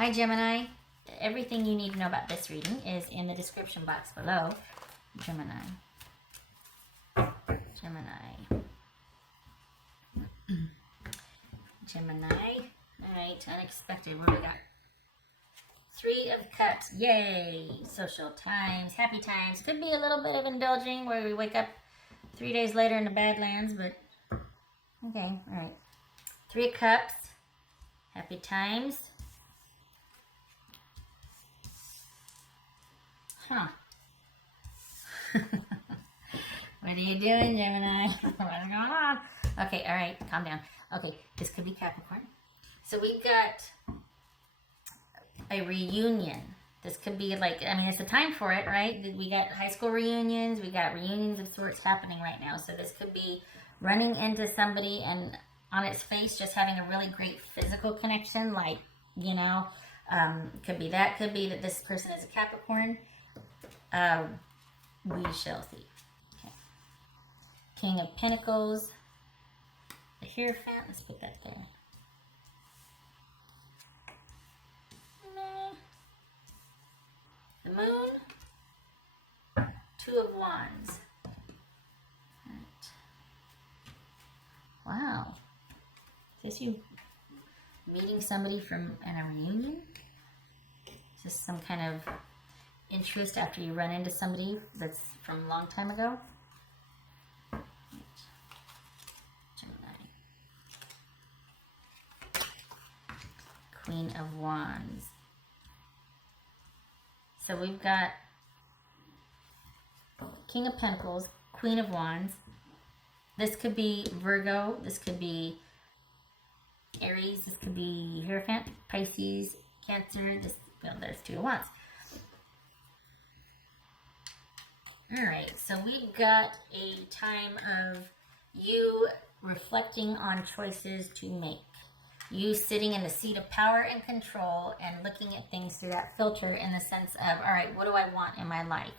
Hi Gemini. Everything you need to know about this reading is in the description box below. Gemini. Gemini. Gemini. Alright, unexpected. What do we got? 3 of Cups. Yay! Social times, happy times. Could be a little bit of indulging where we wake up 3 days later in the Badlands, but okay, alright. 3 of Cups. Happy times. Huh. What are you doing, Gemini? What's going on? Okay, alright, calm down. Okay, this could be Capricorn. So we've got a reunion. This could be like, I mean, it's the time for it, right? We got high school reunions. We got reunions of sorts happening right now. So this could be running into somebody and on its face just having a really great physical connection. Like, you know, could be that. Could be that this person is a Capricorn. We shall see. Okay. King of Pentacles. The Hierophant. Let's put that there. The Moon. 2 of Wands. Right. Wow. Is this you meeting somebody from in a reunion? Is this some kind of interest after you run into somebody that's from a long time ago? Right. Gemini. Queen of Wands. So we've got King of Pentacles, Queen of Wands. This could be Virgo. This could be Aries. This could be Hierophant, Pisces, Cancer. This, well, there's 2 of Wands. All right, so we've got a time of you reflecting on choices to make. You sitting in the seat of power and control and looking at things through that filter in the sense of, all right, what do I want in my life?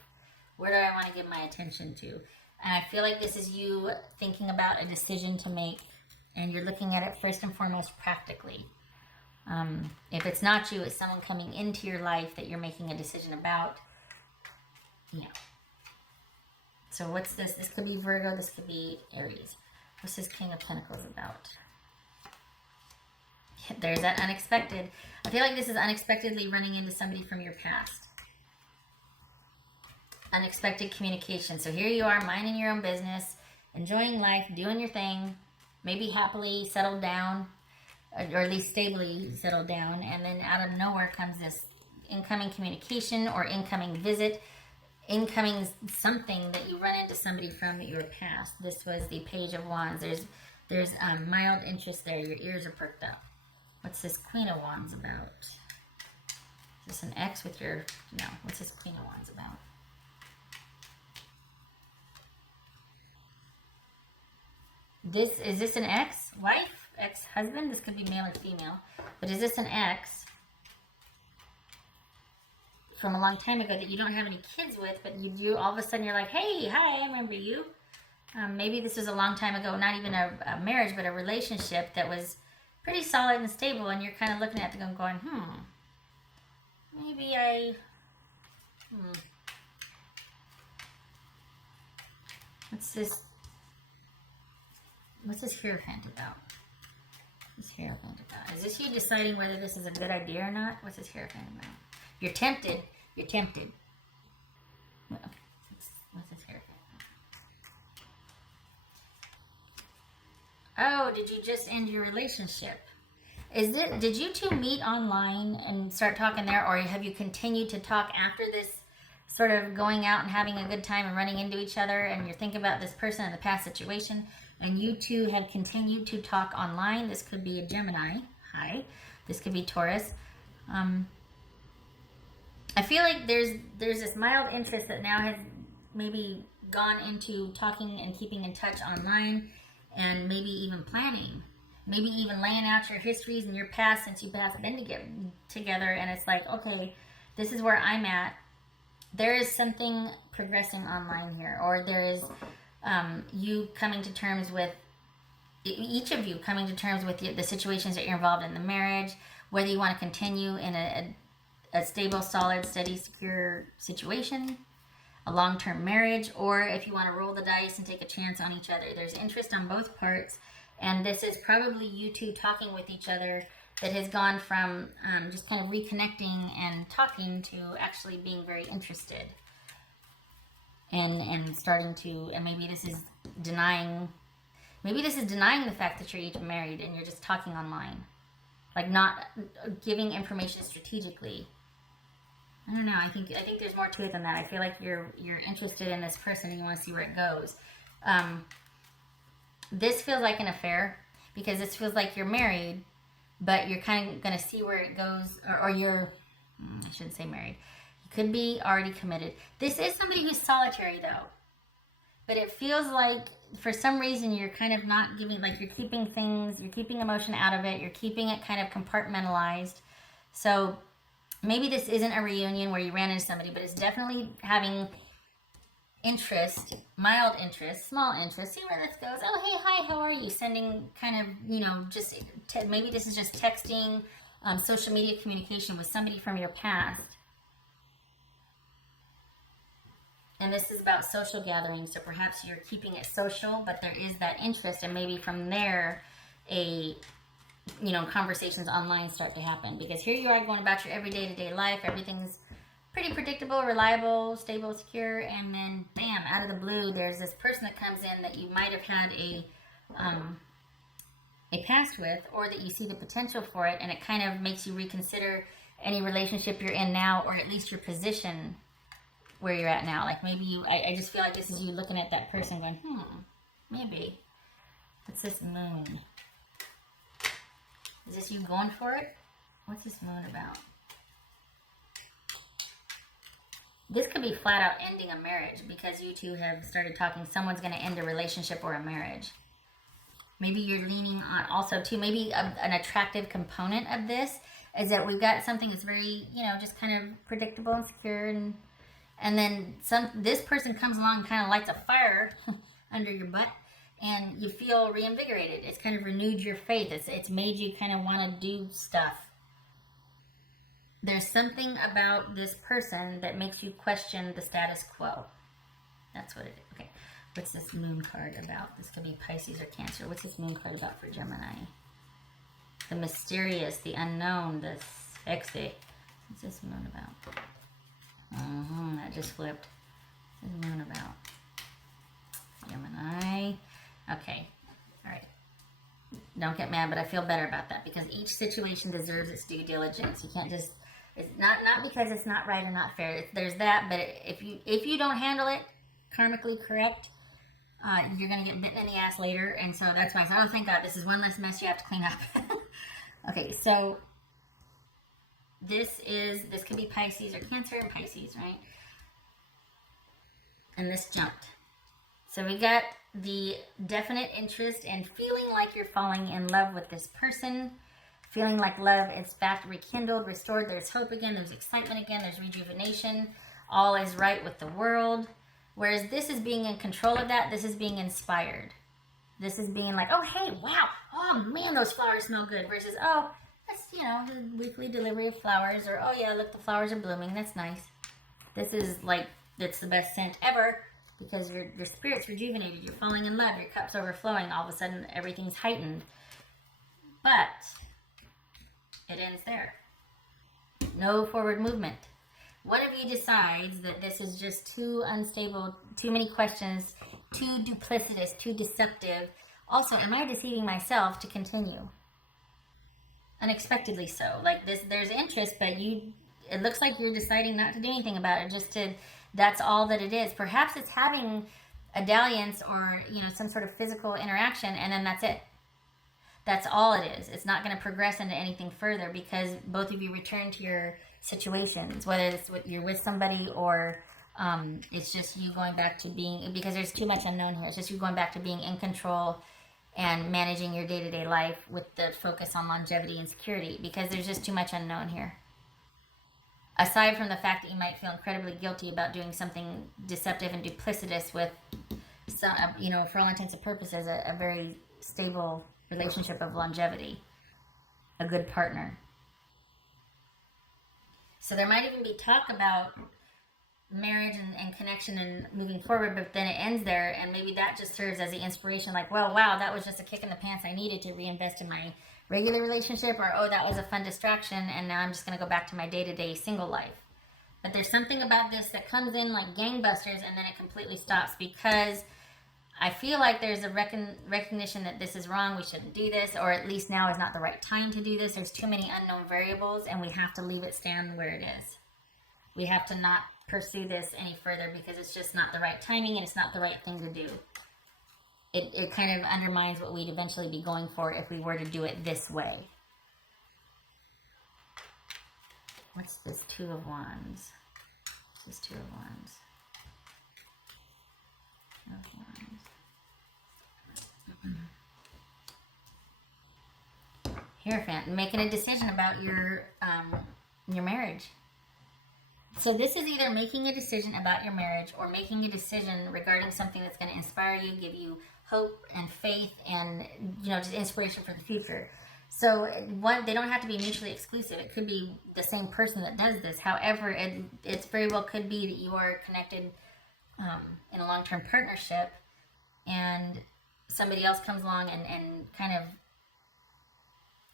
Where do I want to give my attention to? And I feel like this is you thinking about a decision to make, and you're looking at it first and foremost practically. If it's not you, it's someone coming into your life that you're making a decision about. Yeah. So what's this? This could be Virgo. This could be Aries. What's this King of Pentacles about? There's that unexpected. I feel like this is unexpectedly running into somebody from your past. Unexpected communication. So here you are, minding your own business, enjoying life, doing your thing, maybe happily settled down, or at least stably settled down, and then out of nowhere comes this incoming communication or incoming visit, incoming something that you run into somebody from your past. This was the Page of Wands. There's mild interest there. Your ears are perked up. What's this Queen of Wands about? Is this an ex with your... No. What's this Queen of Wands about? Is this an ex-wife? Ex-husband? This could be male or female. But is this an ex from a long time ago that you don't have any kids with, but you all of a sudden you're like, hey, hi, I remember you. Maybe this was a long time ago, not even a marriage, but a relationship that was pretty solid and stable, and you're kind of looking at them going, maybe What's this Hierophant about? What's this Hierophant about? Is this you deciding whether this is a good idea or not? What's this Hierophant about? You're tempted. You're tempted. Well, okay. What's this Hierophant? Oh, did you just end your relationship? Did you two meet online and start talking there, or have you continued to talk after this, sort of going out and having a good time and running into each other, and you're thinking about this person in the past situation, and you two have continued to talk online? This could be a Gemini. Hi. This could be Taurus. I feel like there's this mild interest that now has maybe gone into talking and keeping in touch online, and maybe even planning, maybe even laying out your histories and your past since you've been together, and it's like, okay, this is where I'm at. There is something progressing online here, or there is you coming to terms with, each of you coming to terms with the situations that you're involved in, the marriage, whether you want to continue in a stable, solid, steady, secure situation, a long-term marriage, or if you want to roll the dice and take a chance on each other. There's interest on both parts, and this is probably you two talking with each other that has gone from just kind of reconnecting and talking to actually being very interested, and starting to, and maybe this is denying the fact that you're even married and you're just talking online, like not giving information strategically. I don't know. I think there's more to it than that. I feel like you're interested in this person and you want to see where it goes. This feels like an affair because this feels like you're married, but you're kind of going to see where it goes, or you're, I shouldn't say married. You could be already committed. This is somebody who's solitary though, but it feels like for some reason you're kind of not giving, like you're keeping emotion out of it. You're keeping it kind of compartmentalized. So maybe this isn't a reunion where you ran into somebody, but it's definitely having interest, mild interest, small interest. See where this goes. Oh, hey, hi, how are you? Sending kind of, just maybe this is just texting, social media communication with somebody from your past. And this is about social gatherings, so perhaps you're keeping it social, but there is that interest, and maybe from there, conversations online start to happen, because here you are going about your everyday to day life. Everything's pretty predictable, reliable, stable, secure, and then bam, out of the blue, there's this person that comes in that you might have had a past with, or that you see the potential for it, and it kind of makes you reconsider any relationship you're in now, or at least your position where you're at now. Like maybe I just feel like this is you looking at that person going, maybe. What's this moon? Is this you going for it? What's this moon about? This could be flat out ending a marriage because you two have started talking. Someone's going to end a relationship or a marriage. Maybe you're leaning on also too, maybe an attractive component of this is that we've got something that's very, just kind of predictable and secure, and then this person comes along and kind of lights a fire under your butt, and you feel reinvigorated. It's kind of renewed your faith. It's made you kind of want to do stuff. There's something about this person that makes you question the status quo. That's what it is. Okay. What's this moon card about? This could be Pisces or Cancer. What's this moon card about for Gemini? The mysterious, the unknown, the sexy. What's this moon about? That just flipped. What's this moon about? Gemini. Okay. All right. Don't get mad, but I feel better about that because each situation deserves its due diligence. You can't just, it's not because it's not right or not fair. There's that, but if you don't handle it karmically correct, you're going to get bitten in the ass later. And so that's why I said, oh, thank God, this is one less mess you have to clean up. Okay, so this could be Pisces or Cancer and Pisces, right? And this jumped. So we got the definite interest and feeling like you're falling in love with this person, feeling like love is back, rekindled, restored. There's hope again. There's excitement again. There's rejuvenation. All is right with the world. Whereas this is being in control of that. This is being inspired. This is being like, oh, hey, wow. Oh, man, those flowers smell good. Versus, oh, that's, the weekly delivery of flowers. Or, oh, yeah, look, the flowers are blooming. That's nice. This is like, it's the best scent ever. Because your spirit's rejuvenated, you're falling in love, your cup's overflowing, all of a sudden everything's heightened. But it ends there. No forward movement. One of you decides that this is just too unstable, too many questions, too duplicitous, too deceptive. Also, am I deceiving myself to continue? Unexpectedly so. Like this, there's interest, but it looks like you're deciding not to do anything about it, that's all that it is. Perhaps it's having a dalliance or, some sort of physical interaction, and then that's it. That's all it is. It's not going to progress into anything further because both of you return to your situations, whether it's you're with somebody or it's just you going back to being, because there's too much unknown here. It's just you going back to being in control and managing your day-to-day life with the focus on longevity and security, because there's just too much unknown here. Aside from the fact that you might feel incredibly guilty about doing something deceptive and duplicitous with some, for all intents and purposes, a very stable relationship of longevity, a good partner. So there might even be talk about marriage and connection and moving forward, but then it ends there, and maybe that just serves as the inspiration, like, well, wow, that was just a kick in the pants I needed to reinvest in my regular relationship, or oh, that was a fun distraction, and now I'm just going to go back to my day-to-day single life. But there's something about this that comes in like gangbusters, and then it completely stops, because I feel like there's a recognition that this is wrong, we shouldn't do this, or at least now is not the right time to do this. There's too many unknown variables, and we have to leave it stand where it is. We have to not pursue this any further, because it's just not the right timing, and it's not the right thing to do. It kind of undermines what we'd eventually be going for if we were to do it this way. What's this Two of Wands? This Two of Wands. Two of Wands. Hierophant, making a decision about your marriage. So this is either making a decision about your marriage or making a decision regarding something that's going to inspire you, give you hope and faith, and just inspiration for the future. So they don't have to be mutually exclusive. It could be the same person that does this. However, it's very well could be that you are connected in a long-term partnership, and somebody else comes along and kind of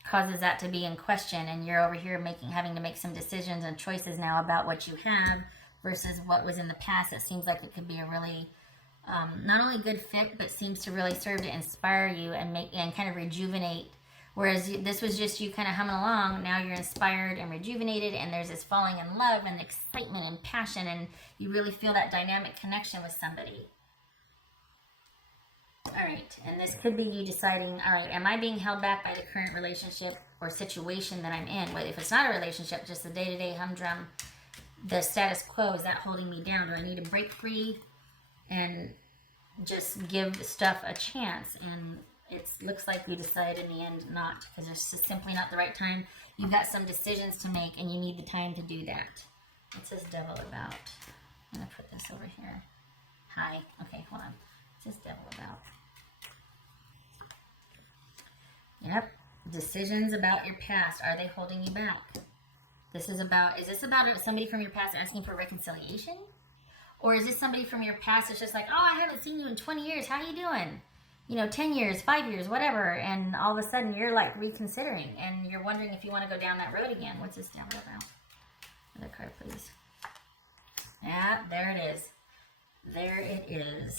causes that to be in question, and you're over here having to make some decisions and choices now about what you have versus what was in the past. It seems like it could be a really not only good fit, but seems to really serve to inspire you and kind of rejuvenate. Whereas this was just you kind of humming along, now you're inspired and rejuvenated, and there's this falling in love and excitement and passion, and you really feel that dynamic connection with somebody. All right, and this could be you deciding, all right, am I being held back by the current relationship or situation that I'm in? If it's not a relationship, just the day-to-day humdrum, the status quo, is that holding me down? Do I need to break free and just give stuff a chance? And it looks like you decide in the end not, because it's just simply not the right time. You've got some decisions to make, and you need the time to do that. What's this Devil about? I'm going to put this over here. Hi. Okay, hold on. What's this Devil about? Yep. Decisions about your past. Are they holding you back? Is this about somebody from your past asking for reconciliation? Or is this somebody from your past that's just like, oh, I haven't seen you in 20 years. How you doing? 10 years, 5 years, whatever. And all of a sudden you're like reconsidering, and you're wondering if you want to go down that road again. What's this Devil about? Another card, please. Yeah, there it is. There it is.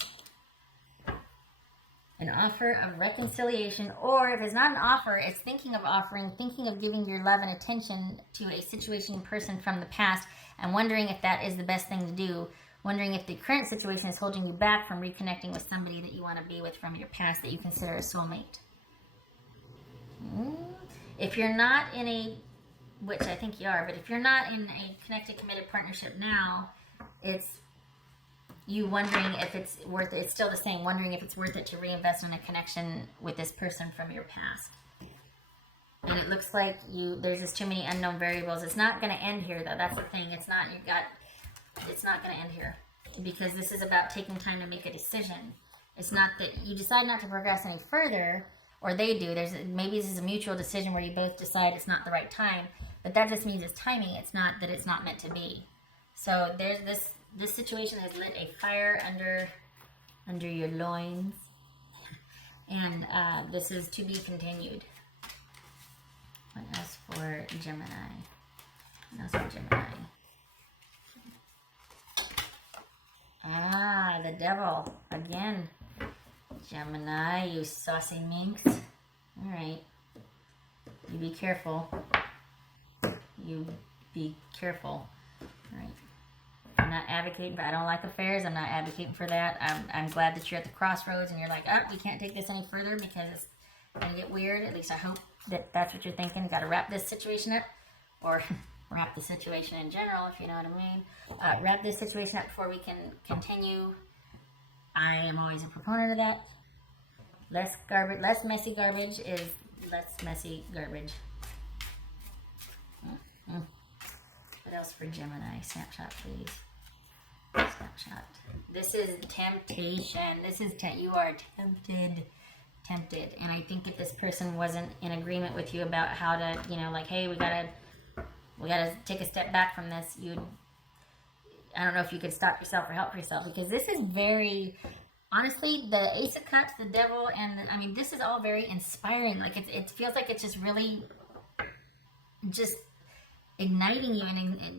An offer of reconciliation, or if it's not an offer, it's thinking of giving your love and attention to a situation, person from the past, and wondering if that is the best thing to do, wondering if the current situation is holding you back from reconnecting with somebody that you want to be with from your past that you consider a soulmate. If you're not in a, which I think you are, but if you're not in a connected, committed partnership now, it's you wondering if it's worth it. It's still the same, wondering if it's worth it to reinvest in a connection with this person from your past. And it looks like there's just too many unknown variables. It's not going to end here, though. That's the thing. It's not going to end here, because this is about taking time to make a decision. It's not that you decide not to progress any further, or they do. Maybe this is a mutual decision where you both decide it's not the right time, but that just means it's timing. It's not that it's not meant to be. So there's this situation has lit a fire under your loins, and this is to be continued. What else for Gemini? What else for Gemini? Ah, the Devil again. Gemini, you saucy minx. All right, you be careful. You be careful. All right. I'm not advocating for, I don't like affairs. I'm not advocating for that. I'm glad that you're at the crossroads and you're like, oh, we can't take this any further because it's going to get weird. At least I hope that that's what you're thinking. You got to wrap this situation up, or wrap the situation in general, if you know what I mean. Wrap this situation up before we can continue. I am always a proponent of that. Less messy garbage is less messy garbage. What else for Gemini? Snapshot, please. Snapshot. This is temptation. You are tempted. And I think if this person wasn't in agreement with you about how to, like, hey, we gotta we got to take a step back from this. I don't know if you could stop yourself or help yourself, because this is very, honestly, the Ace of Cups, the Devil, and I mean, this is all very inspiring. Like it feels like it's just really just igniting you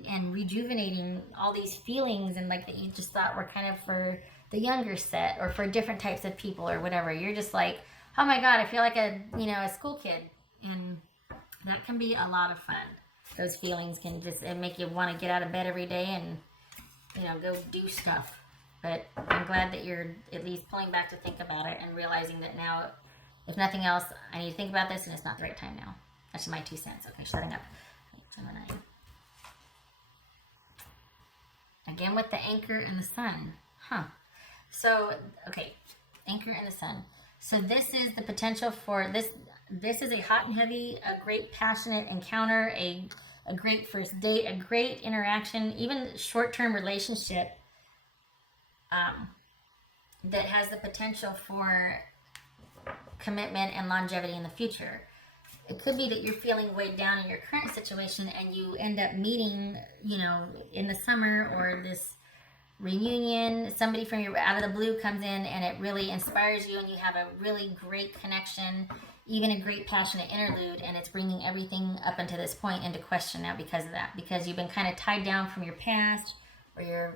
and rejuvenating all these feelings, and like that you just thought were kind of for the younger set or for different types of people or whatever. You're just like, oh my God, I feel like a school kid, and that can be a lot of fun. Those feelings can just make you want to get out of bed every day and go do stuff. But I'm glad that you're at least pulling back to think about it and realizing that now, if nothing else, I need to think about this, and it's not the right time now. That's my 2 cents. Okay, shutting up. Gemini. Again with the anchor and the sun. So, okay, anchor and the sun. So this is the potential for this. This is a hot and heavy, a great passionate encounter, a great first date, a great interaction, even short-term relationship that has the potential for commitment and longevity in the future. It could be that you're feeling weighed down in your current situation, and you end up meeting, in the summer or this reunion, somebody from out of the blue comes in and it really inspires you, and you have a really great connection, even a great passionate interlude, and it's bringing everything up until this point into question now because of that, because you've been kind of tied down from your past or your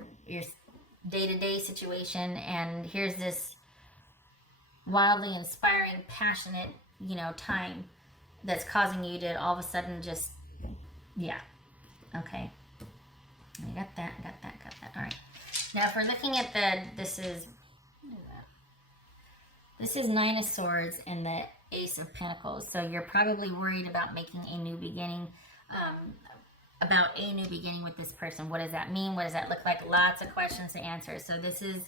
day-to-day situation, and here's this wildly inspiring, passionate, time that's causing you to all of a sudden just, okay. I got that. All right. Now, if we're looking at this is 9 of Swords and the Ace of Pentacles. So you're probably worried about making a new beginning, with this person. What does that mean? What does that look like? Lots of questions to answer. So this is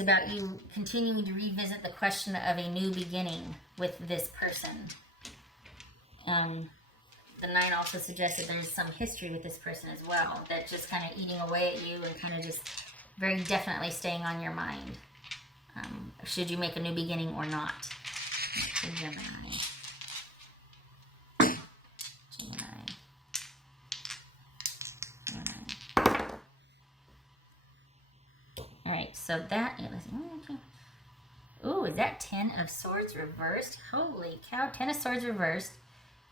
about you continuing to revisit the question of a new beginning with this person. The 9 also suggests that there's some history with this person as well, that's just kind of eating away at you and kind of just very definitely staying on your mind. Should you make a new beginning or not? Gemini. All right, so that, ooh, is that 10 of Swords reversed? Holy cow, 10 of Swords reversed.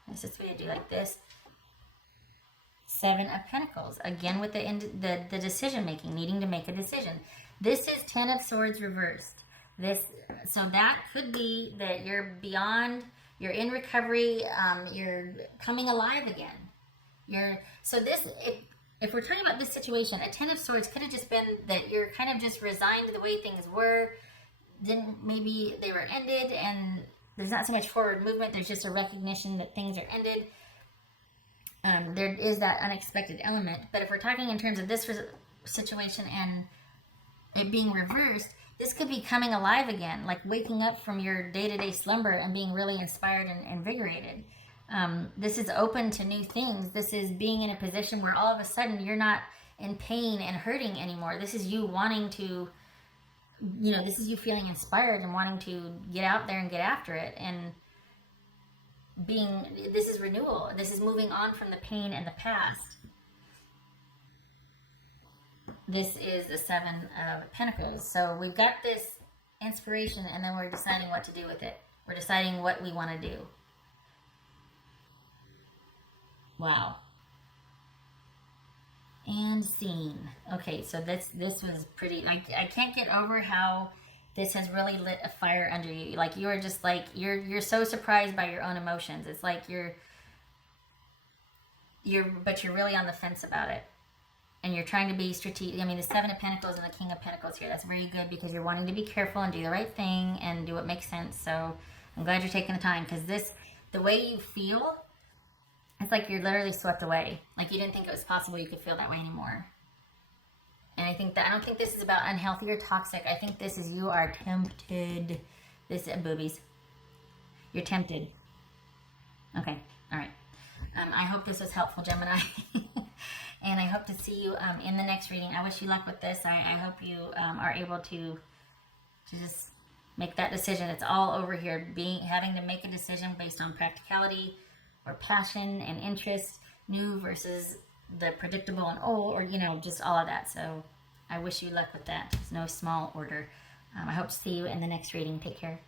This is what you do like this. 7 of Pentacles, again with the decision making, needing to make a decision. This is 10 of Swords reversed. So that could be that you're beyond, you're in recovery, you're coming alive again. If we're talking about this situation, a 10 of Swords could have just been that you're kind of just resigned to the way things were. Then maybe they were ended and there's not so much forward movement. There's just a recognition that things are ended. There is that unexpected element. But if we're talking in terms of this situation and it being reversed, this could be coming alive again, like waking up from your day-to-day slumber and being really inspired and invigorated. This is open to new things. This is being in a position where all of a sudden you're not in pain and hurting anymore. This is you wanting to, this is you feeling inspired and wanting to get out there and get after it. And this is renewal. This is moving on from the pain and the past. This is the 7 of Pentacles. So we've got this inspiration, and then we're deciding what to do with it. We're deciding what we want to do. Wow. And scene. Okay, so this was pretty, I can't get over how this has really lit a fire under you. Like you're just like, you're so surprised by your own emotions. It's like but you're really on the fence about it. And you're trying to be strategic. I mean, the 7 of Pentacles and the King of Pentacles here, that's very good because you're wanting to be careful and do the right thing and do what makes sense. So I'm glad you're taking the time, because the way you feel, it's like you're literally swept away. Like you didn't think it was possible you could feel that way anymore. And I don't think this is about unhealthy or toxic. I think this is you are tempted. This boobies. You're tempted. Okay. All right. I hope this was helpful, Gemini. And I hope to see you in the next reading. I wish you luck with this. I hope you are able to just make that decision. It's all over here. Having to make a decision based on practicality or passion and interest. new versus the predictable and old, or, you know, just all of that. So I wish you luck with that. It's no small order. I hope to see you in the next reading. Take care.